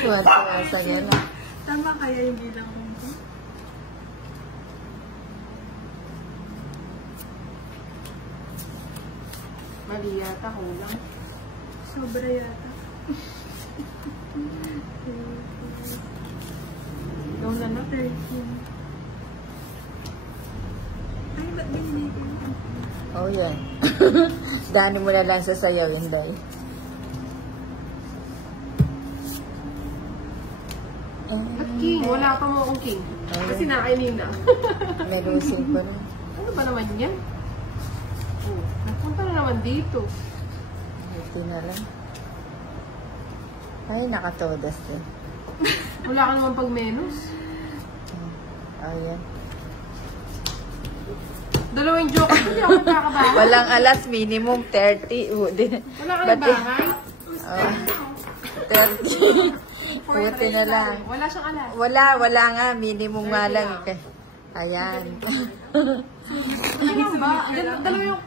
Tuwa-tuwa gano'n. Tama kaya yung bilang ko? Mali yata, kulang. Sobra yata. Ikaw na na. 13. Ay, ba't binili ko? Oh, yan. Daanin mo na lang sa sayaw, Inday. At king, wala pa mo akong king. Kasi nakainin na. May losing pa rin. Ano ba naman yan? Oh, napunta na naman dito. Buti na lang. Ay, nakatodas din. Wala ka naman pag menos. Ayan. Dalawang joke. Hindi ako magkakabahan. Walang alas, minimum 30. Wala ka ng bahay. 30. Buti na lang. Wala siyang alas. Wala nga. Minimum nga lang. Ayan. Ano ba? Dalawa yung